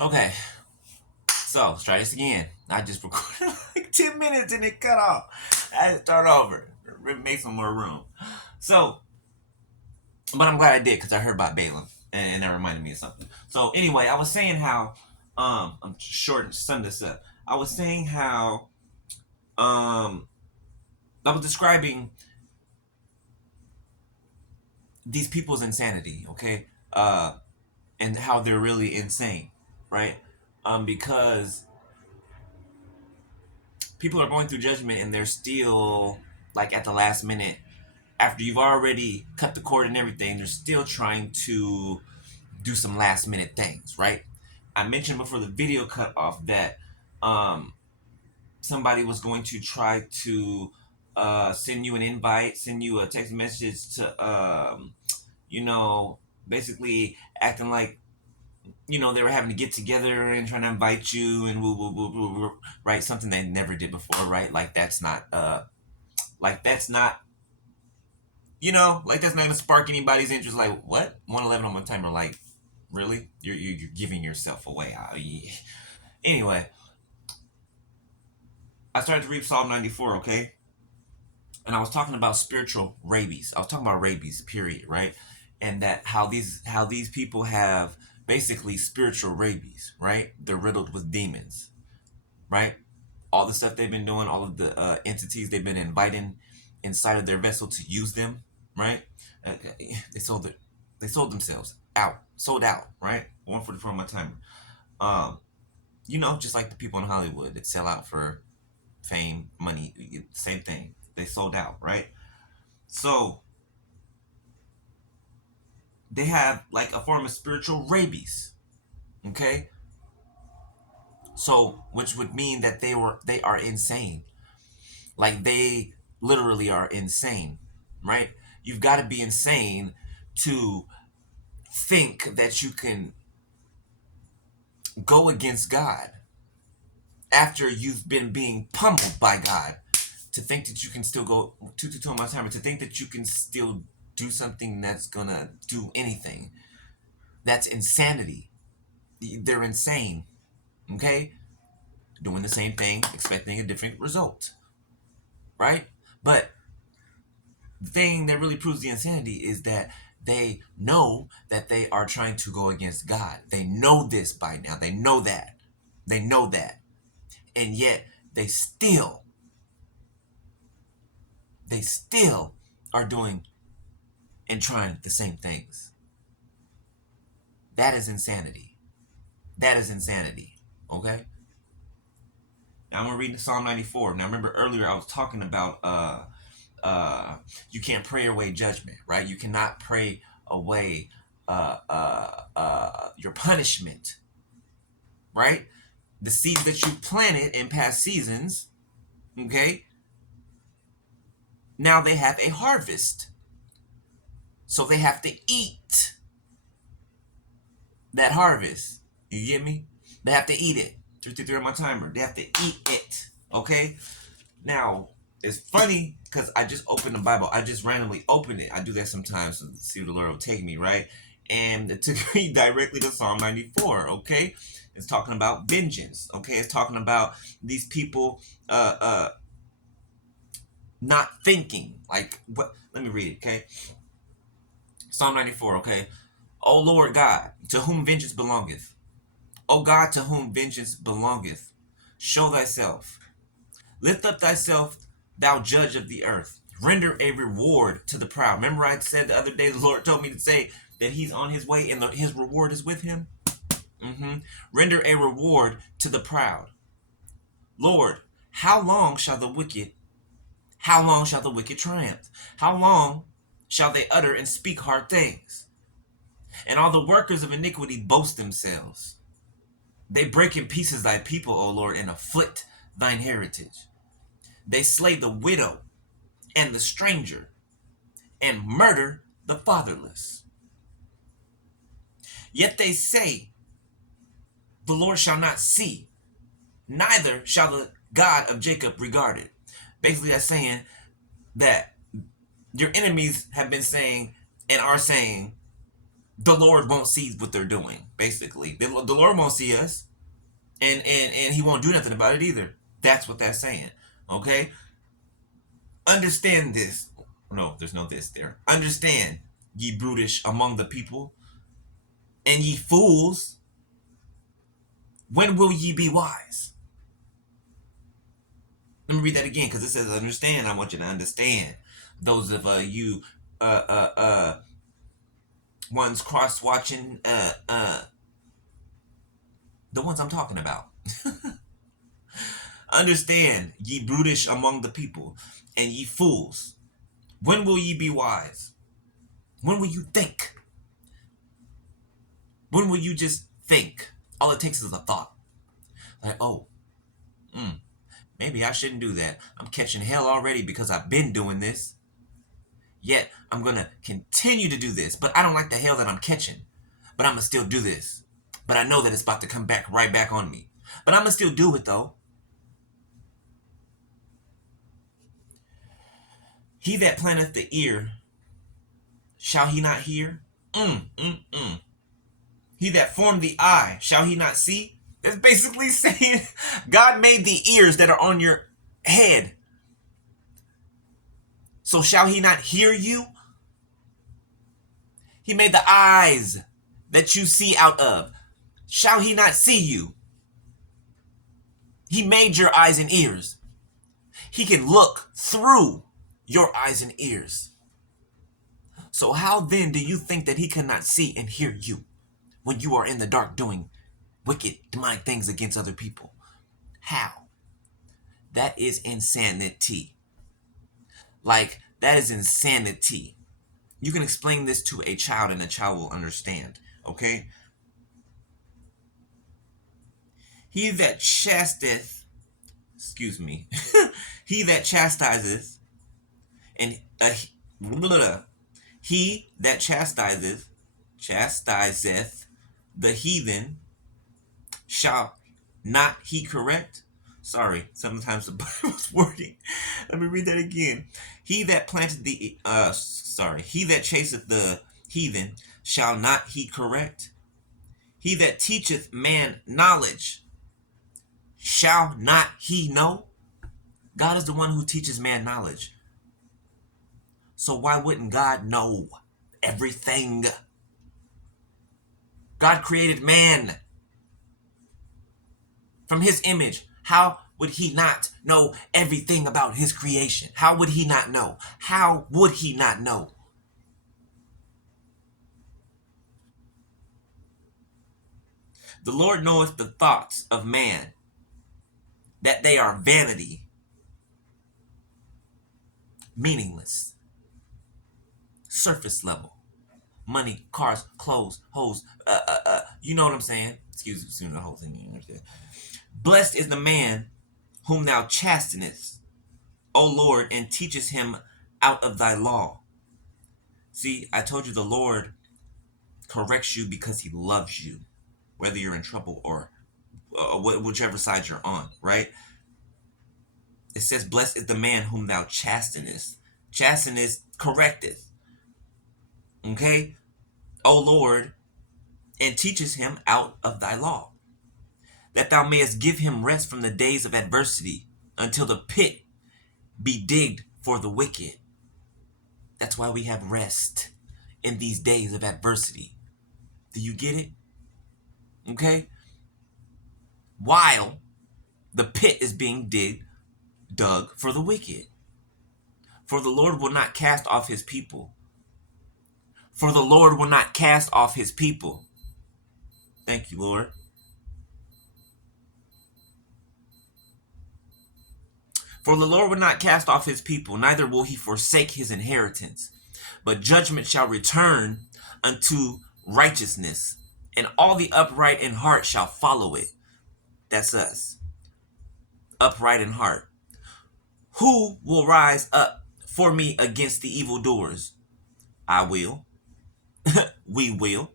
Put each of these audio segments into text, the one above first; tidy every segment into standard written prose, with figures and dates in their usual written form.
Okay, so let's try this again. I just recorded like 10 minutes and it cut off. I had to start over. Make some more room. So, but I'm glad I did because I heard about Balaam and that reminded me of something. So anyway, I was saying how I'm short and sum this up. I was saying how I was describing these people's insanity, okay? And how they're really insane, right? Because people are going through judgment and they're still like at the last minute after you've already cut the cord and everything, they're still trying to do some last minute things, right? I mentioned before the video cut off that um somebody was going to try to send you an invite, send you a text message to you know, basically acting like they were having to get together and trying to invite you and woo woo woo woo, woo, right? Something they never did before, right? Like that's not like that's not gonna spark anybody's interest. Like what? 111 on my timer. Like really? You're giving yourself away. Yeah. Anyway, I started to read Psalm 94. Okay, and I was talking about spiritual rabies. I was talking about rabies. Period. Right, and that how these people have basically spiritual rabies. Right, they're riddled with demons. Right, all the stuff they've been doing, all of the entities they've been inviting inside of their vessel to use them, right? Uh, they sold it. They sold themselves out, sold out, right? 144 on my timer. Um, just like the people in Hollywood that sell out for fame, money, same thing. They sold out, right? So they have like a form of spiritual rabies, okay? So which would mean that they are insane. Like they literally are insane, right? You've got to be insane to think that you can go against God after you've been being pummeled by God. To think that you can still go to my timer. To think that you can still do something that's gonna do anything. That's insanity. They're insane. Okay, doing the same thing, expecting a different result, right? But the thing that really proves the insanity is that they know that they are trying to go against God. They know this by now. They know that. They know that. And yet they still are doing and trying the same things. That is insanity. That is insanity. Okay? Now I'm gonna read Psalm 94. Now remember earlier I was talking about you can't pray away judgment, right? You cannot pray away your punishment, right? The seeds that you planted in past seasons, okay, now they have a harvest. So they have to eat that harvest. You get me? They have to eat it. 333 on my timer. They have to eat it. Okay? Now, it's funny because I just opened the Bible. I just randomly opened it. I do that sometimes to see where the Lord will take me, right? And it took me directly to Psalm 94, okay? It's talking about vengeance, okay? It's talking about these people not thinking. Like, what? Let me read it, okay? Psalm 94, okay? O Lord God, to whom vengeance belongeth. O God, to whom vengeance belongeth. Show thyself. Lift up thyself, thou judge of the earth. Render a reward to the proud. Remember I said the other day, the Lord told me to say that he's on his way and his reward is with him? Render a reward to the proud. Lord, how long shall the wicked triumph? How long shall they utter and speak hard things? And all the workers of iniquity boast themselves. They break in pieces thy people, O Lord, and afflict thine heritage. They slay the widow and the stranger, and murder the fatherless. Yet they say, the Lord shall not see, neither shall the God of Jacob regard it. Basically, that's saying that your enemies have been saying and are saying the Lord won't see what they're doing. Basically, the Lord won't see us, and He won't do nothing about it either. That's what that's saying. Okay, understand this. No, there's no this there. Understand, ye brutish among the people, and ye fools. When will ye be wise? Let me read that again because it says understand. I want you to understand. Those of you ones cross watching the ones I'm talking about. Understand, ye brutish among the people, and ye fools. When will ye be wise? When will you think? When will you just think? All it takes is a thought. Like, oh, maybe I shouldn't do that. I'm catching hell already because I've been doing this. Yet I'm gonna continue to do this. But I don't like the hell that I'm catching. But I'm gonna still do this. But I know that it's about to come back right back on me. But I'm gonna still do it though. He that planteth the ear, shall he not hear? He that formed the eye, shall he not see? That's basically saying God made the ears that are on your head. So shall he not hear you? He made the eyes that you see out of. Shall he not see you? He made your eyes and ears. He can look through your eyes and ears. So how then do you think that he cannot see and hear you when you are in the dark doing wicked, demonic things against other people? How? That is insanity. Like, that is insanity. You can explain this to a child and a child will understand, okay? He that chasteth, excuse me, he that chastiseth, and he that chastiseth the heathen, shall not he correct? Sorry, sometimes the Bible's wording. Let me read that again. He that he that chaseth the heathen, shall not he correct? He that teacheth man knowledge, shall not he know? God is the one who teaches man knowledge. So why wouldn't God know everything? God created man from his image. How would he not know everything about his creation? How would he not know? How would he not know? The Lord knoweth the thoughts of man, that they are vanity, meaningless, surface level. Money, cars, clothes, hoes, you know what I'm saying? Excuse me, the whole thing. Blessed is the man whom thou chastenest, O Lord, and teachest him out of thy law. See, I told you the Lord corrects you because he loves you, whether you're in trouble or whichever side you're on, right? It says, blessed is the man whom thou chastenest. Chastenest correcteth. Okay? O Lord, and teaches him out of thy law, that thou mayest give him rest from the days of adversity, until the pit be digged for the wicked. That's why we have rest in these days of adversity. Do you get it? Okay? While the pit is being dug for the wicked. For the Lord will not cast off his people. For the Lord will not cast off his people. Thank you, Lord. For the Lord will not cast off his people, neither will he forsake his inheritance. But judgment shall return unto righteousness, and all the upright in heart shall follow it. That's us. Upright in heart. Who will rise up for me against the evildoers? I will. We will.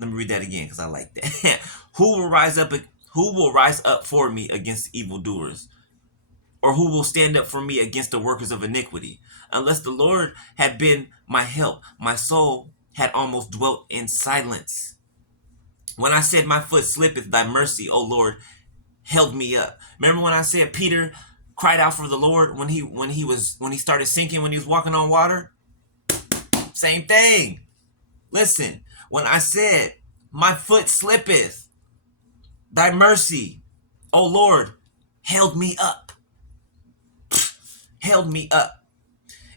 Let me read that again because I like that. Who will rise up for me against evildoers? Or who will stand up for me against the workers of iniquity? Unless the Lord had been my help, my soul had almost dwelt in silence. When I said my foot slippeth, thy mercy, O Lord, held me up. Remember when I said Peter cried out for the Lord when he started sinking, when he was walking on water? Same thing. Listen, when I said my foot slippeth, thy mercy, O Lord, held me up. Held me up.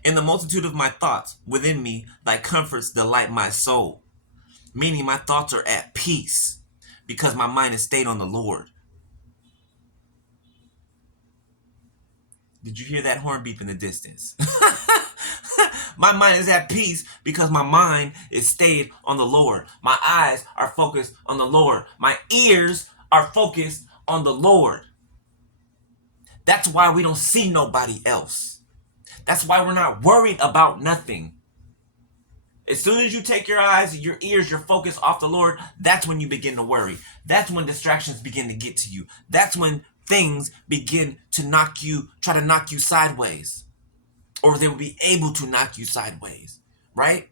In the multitude of my thoughts within me, thy comforts delight my soul. Meaning my thoughts are at peace because my mind is stayed on the Lord. Did you hear that horn beep in the distance? My mind is at peace because my mind is stayed on the Lord. My eyes are focused on the Lord. My ears are focused on the Lord. That's why we don't see nobody else. That's why we're not worried about nothing. As soon as you take your eyes, your ears, your focus off the Lord, that's when you begin to worry. That's when distractions begin to get to you. That's when things begin to try to knock you sideways. Or they will be able to knock you sideways, right?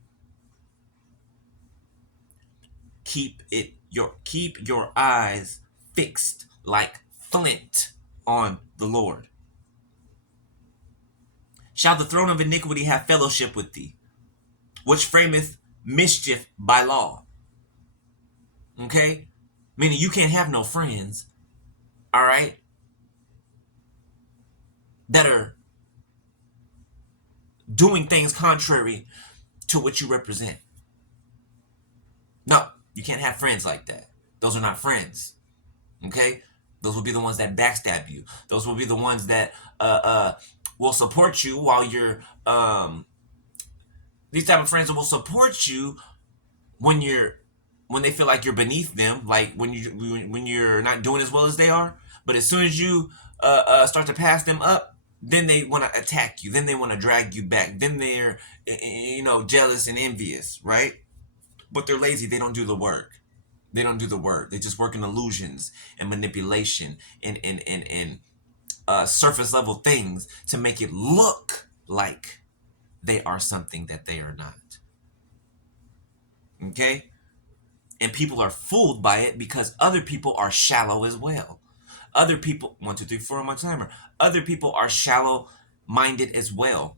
Keep your eyes fixed like flint on the Lord. Shall the throne of iniquity have fellowship with thee, which frameth mischief by law? Okay? Meaning you can't have no friends, all right, that are doing things contrary to what you represent. No, you can't have friends like that. Those are not friends. Okay? Those will be the ones that backstab you. Those will be the ones that will support you while you're these type of friends will support you when they feel like you're beneath them, like when you're not doing as well as they are. But as soon as you start to pass them up, then they want to attack you. Then they want to drag you back. Then they're jealous and envious, right? But they're lazy. They don't do the work. They don't do the work. They just work in illusions and manipulation and surface level things to make it look like they are something that they are not. Okay? And people are fooled by it because other people are shallow as well. Other people, 1, 2, 3, 4 on my timer. Other people are shallow minded as well.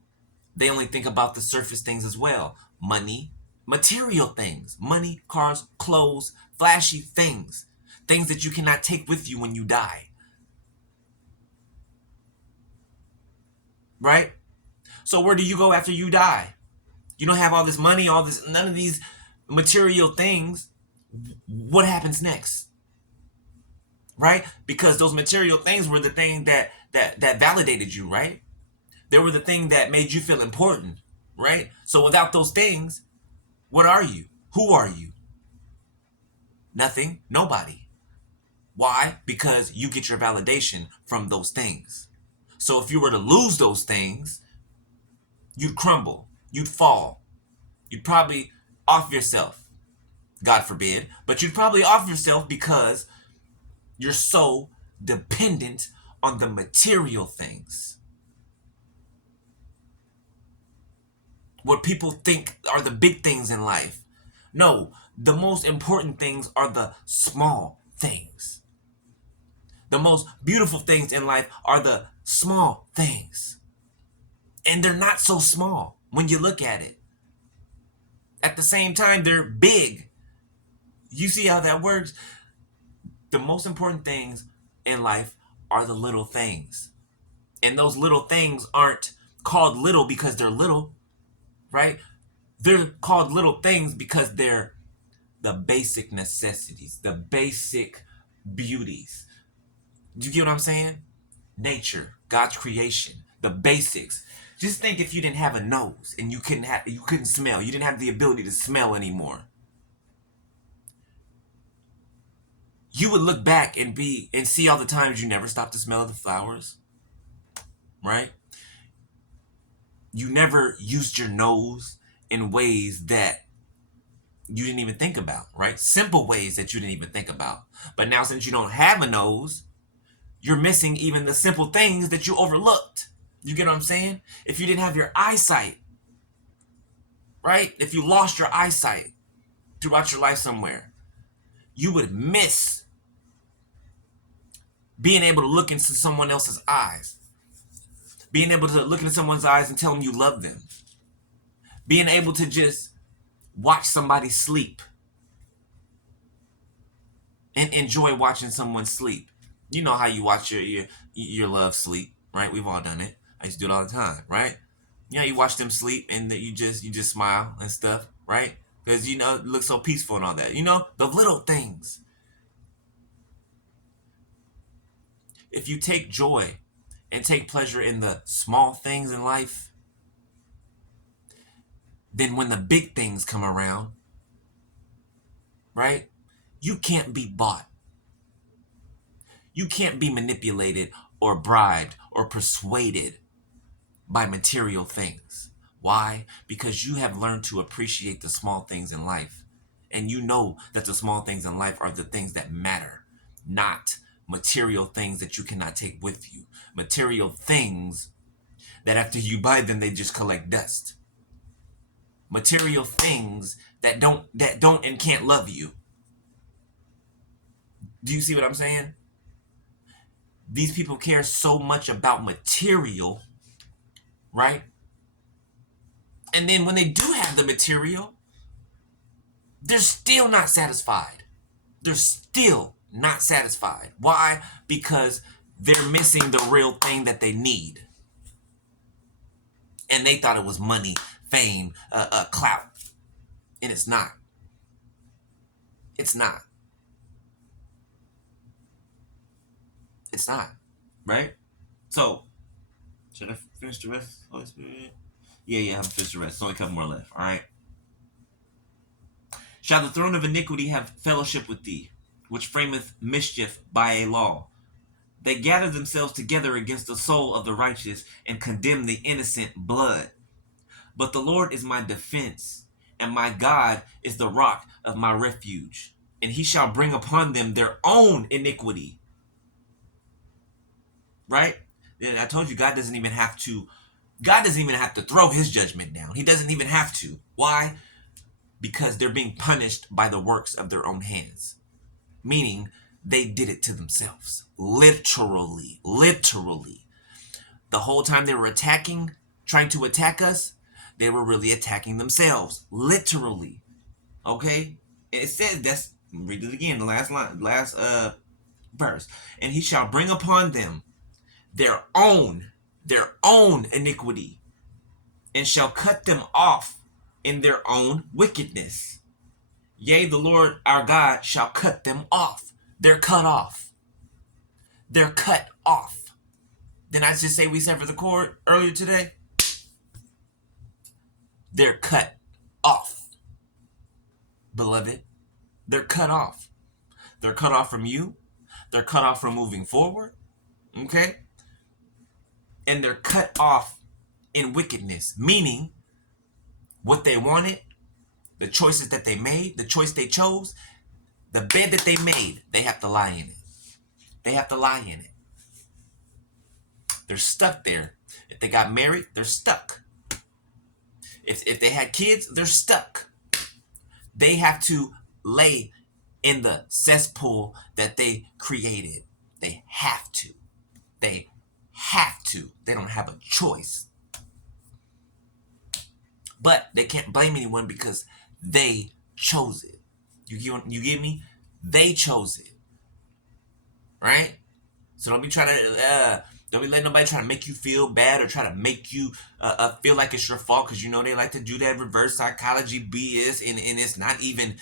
They only think about the surface things as well. Money, material things, money, cars, clothes, flashy things, things that you cannot take with you when you die. Right? So where do you go after you die? You don't have all this money, none of these material things. What happens next? Right? Because those material things were the thing that validated you, right? They were the thing that made you feel important, right? So without those things, what are you? Who are you? Nothing, nobody. Why? Because you get your validation from those things. So if you were to lose those things, you'd crumble, you'd fall, you'd probably off yourself, God forbid, but you'd probably off yourself because you're so dependent on the material things. What people think are the big things in life. No, the most important things are the small things. The most beautiful things in life are the small things. And they're not so small when you look at it. At the same time, they're big. You see how that works? The most important things in life are the little things. And those little things aren't called little because they're little, right? They're called little things because they're the basic necessities, the basic beauties. Do you get what I'm saying? Nature, God's creation, the basics. Just think if you didn't have a nose and you couldn't smell, you didn't have the ability to smell anymore. You would look back and see all the times you never stopped to smell the flowers, right? You never used your nose in ways that you didn't even think about, right? Simple ways that you didn't even think about. But now since you don't have a nose, you're missing even the simple things that you overlooked. You get what I'm saying? If you didn't have your eyesight, right? If you lost your eyesight throughout your life somewhere, you would miss being able to look into someone else's eyes, being able to look into someone's eyes and tell them you love them, being able to just watch somebody sleep and enjoy watching someone sleep. You know how you watch your love sleep, right? We've all done it. I used to do it all the time, right? Yeah, you watch them sleep and that you just smile and stuff, right? Because it looks so peaceful and all that. The little things. If you take joy and take pleasure in the small things in life, then when the big things come around, right? You can't be bought. You can't be manipulated or bribed or persuaded by material things. Why? Because you have learned to appreciate the small things in life. And you know that the small things in life are the things that matter, not material things that you cannot take with you. Material things that after you buy them, they just collect dust. Material things that don't and can't love you. Do you see what I'm saying? These people care so much about material, right? And then when they do have the material, they're still not satisfied. They're still not satisfied. Why? Because they're missing the real thing that they need. And they thought it was money, fame, clout. And it's not. It's not. It's not. Right? So, should I finish the rest? Holy Spirit? Yeah, I'm finished the rest. There's only a couple more left. All right. Shall the throne of iniquity have fellowship with thee, which frameth mischief by a law? They gather themselves together against the soul of the righteous and condemn the innocent blood. But the Lord is my defense, and my God is the rock of my refuge, and he shall bring upon them their own iniquity. Right? And I told you God doesn't even have to throw his judgment down. He doesn't even have to. Why? Because they're being punished by the works of their own hands. Meaning they did it to themselves. Literally. The whole time they were trying to attack us, they were really attacking themselves. Literally. Okay? And it says, read it again, the last verse. And he shall bring upon them their own iniquity, and shall cut them off in their own wickedness. Yea, the Lord our God shall cut them off. They're cut off. They're cut off. Didn't I just say we severed the cord earlier today? They're cut off. Beloved, they're cut off. They're cut off from you. They're cut off from moving forward. Okay? And they're cut off in wickedness, meaning what they wanted, the choices that they made, the choice they chose, the bed that they made, they have to lie in it. They have to lie in it. They're stuck there. If they got married, they're stuck. If they had kids, they're stuck. They have to lay in the cesspool that they created. They have to. They have to. They don't have a choice. But they can't blame anyone because they chose it. You get me? They chose it. Right? So don't be trying to don't be letting nobody try to make you feel bad or try to make you feel like it's your fault, because they like to do that reverse psychology BS, and it's not even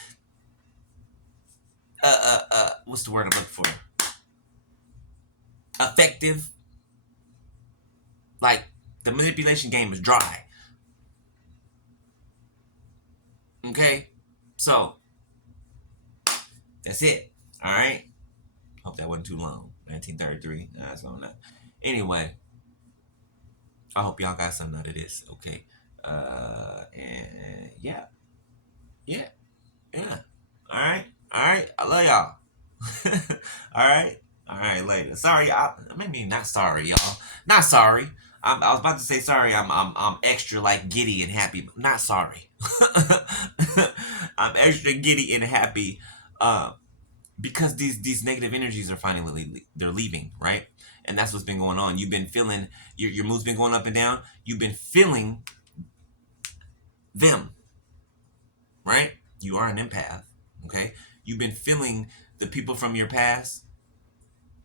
what's the word I'm looking for? Effective. Like, the manipulation game is dry. Okay? So, that's it. Alright? Hope that wasn't too long. 1933. Nah, that's long enough. Anyway, I hope y'all got something out of this. Okay? And yeah. Alright? I love y'all. Alright? Alright, later. Sorry, maybe not sorry, y'all. Not sorry. I was about to say sorry. I'm extra like giddy and happy, but not sorry. I'm extra giddy and happy, uh, because these negative energies are finally they're leaving, right? And that's what's been going on. You've been feeling your mood's been going up and down. You've been feeling them, right? You are an empath, okay? You've been feeling the people from your past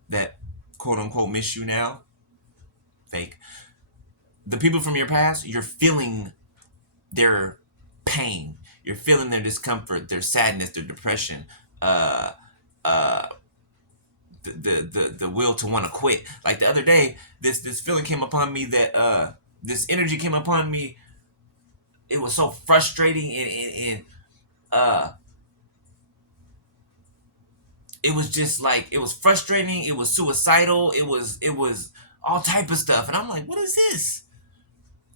that quote unquote miss you now. Fake. The people from your past, you're feeling their pain. You're feeling their discomfort, their sadness, their depression, uh, uh, the will to want to quit. Like the other day, this feeling came upon me that this energy came upon me. It was so frustrating and uh it was just like it was frustrating, it was suicidal, it was all type of stuff. And I'm like, what is this?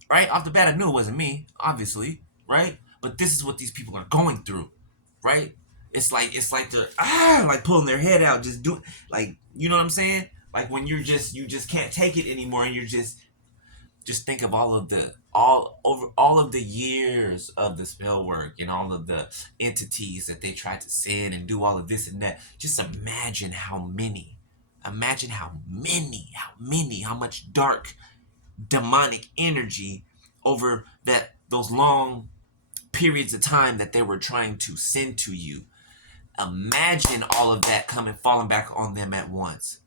Right? Off the bat I knew it wasn't me, obviously, right? But this is what these people are going through, right? It's like they're like pulling their head out, just do like, you know what I'm saying? Like when you just can't take it anymore, and you're just think of all of the years of the spell work and all of the entities that they tried to send and do all of this and that. Just imagine how much dark demonic energy over those long periods of time that they were trying to send to you. Imagine all of that coming falling back on them at once.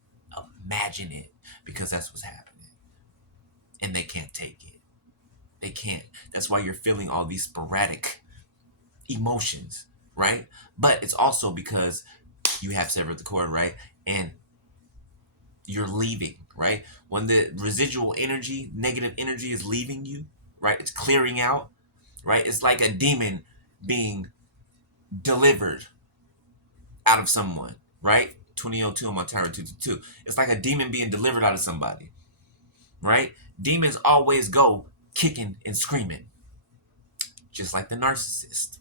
Imagine it, because that's what's happening. And they can't take it. They can't. That's why you're feeling all these sporadic emotions, right? But it's also because you have severed the cord, right? And you're leaving, right? When the residual energy, negative energy is leaving you, right? It's clearing out, right? It's like a demon being delivered out of someone, right? 2002 on my Tyra 222. It's like a demon being delivered out of somebody, right? Demons always go kicking and screaming, just like the narcissist.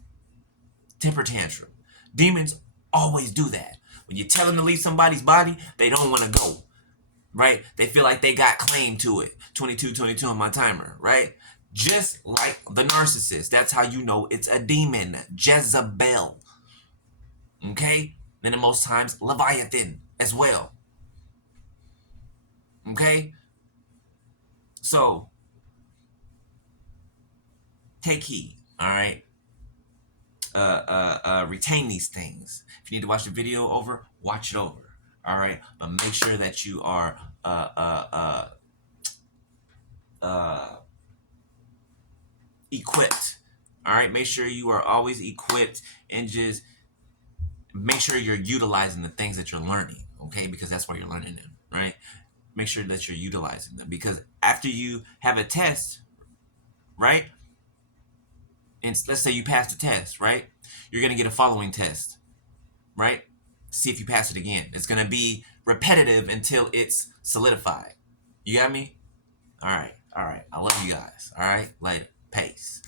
Temper tantrum. Demons always do that. When you tell them to leave somebody's body, they don't want to go, right? They feel like they got claim to it. 2222 on my timer, right? Just like the narcissist. That's how you know it's a demon. Jezebel. Okay? And then most times, Leviathan as well. Okay? So, take heed, all right? Retain these things. If you need to watch the video over, watch it over. All right, but make sure that you are equipped. All right, make sure you are always equipped, and just make sure you're utilizing the things that you're learning. Okay, because that's why you're learning them. Right. Make sure that you're utilizing them, because after you have a test, right? And let's say you pass the test, right? You're gonna get a following test, right? See if you pass it again. It's gonna be repetitive until it's solidified. You got me? All right. I love you guys. All right. Later. Peace.